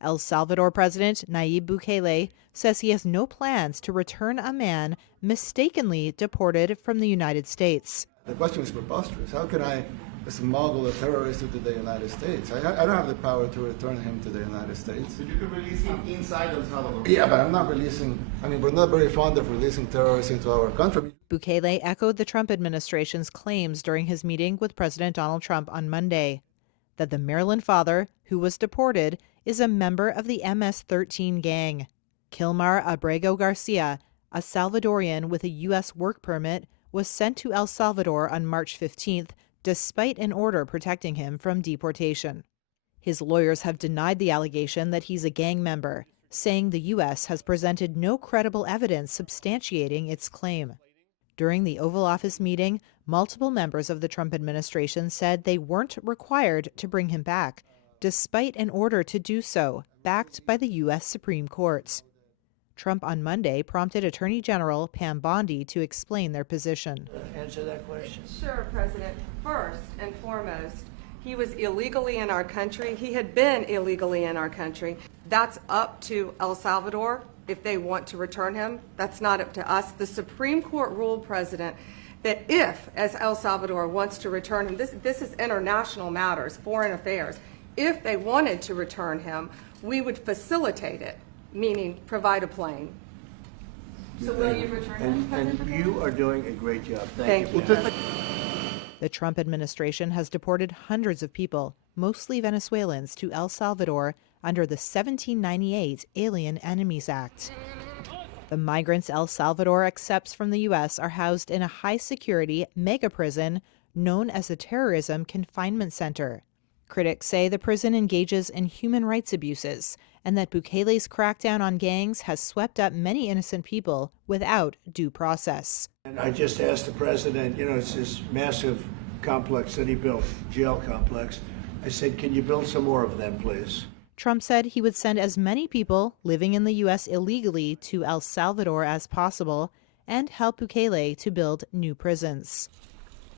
El Salvador President Nayib Bukele says he has no plans to return a man mistakenly deported from the United States. The question is preposterous. How can I smuggle a terrorist into the United States? I don't have the power to return him to the United States. But you could release him inside El Salvador. Yeah, but I'm not releasing, we're not very fond of releasing terrorists into our country. Bukele echoed the Trump administration's claims during his meeting with President Donald Trump on Monday that the Maryland father, who was deported, is a member of the MS-13 gang. Kilmar Abrego Garcia, a Salvadorian with a U.S. work permit, was sent to El Salvador on March 15th despite an order protecting him from deportation. His lawyers have denied the allegation that he's a gang member, saying the U.S. has presented no credible evidence substantiating its claim. During the Oval Office meeting, multiple members of the Trump administration said they weren't required to bring him back, despite an order to do so, backed by the U.S. Supreme Court. Trump on Monday prompted Attorney General Pam Bondi to explain their position. Answer that question. Sure, President. First and foremost, he was illegally in our country. He had been illegally in our country. That's up to El Salvador if they want to return him. That's not up to us. The Supreme Court ruled, President, that if, as El Salvador wants to return him, this is international matters, foreign affairs, if they wanted to return him, we would facilitate it, meaning provide a plane. So will you return him? And you are doing a great job. Thank you. The Trump administration has deported hundreds of people, mostly Venezuelans, to El Salvador under the 1798 Alien Enemies Act. The migrants El Salvador accepts from the U.S. are housed in a high-security mega prison known as the Terrorism Confinement Center. Critics say the prison engages in human rights abuses and that Bukele's crackdown on gangs has swept up many innocent people without due process. And I just asked the president, it's this massive complex that he built, jail complex. I said, can you build some more of them, please? Trump said he would send as many people living in the U.S. illegally to El Salvador as possible and help Bukele to build new prisons.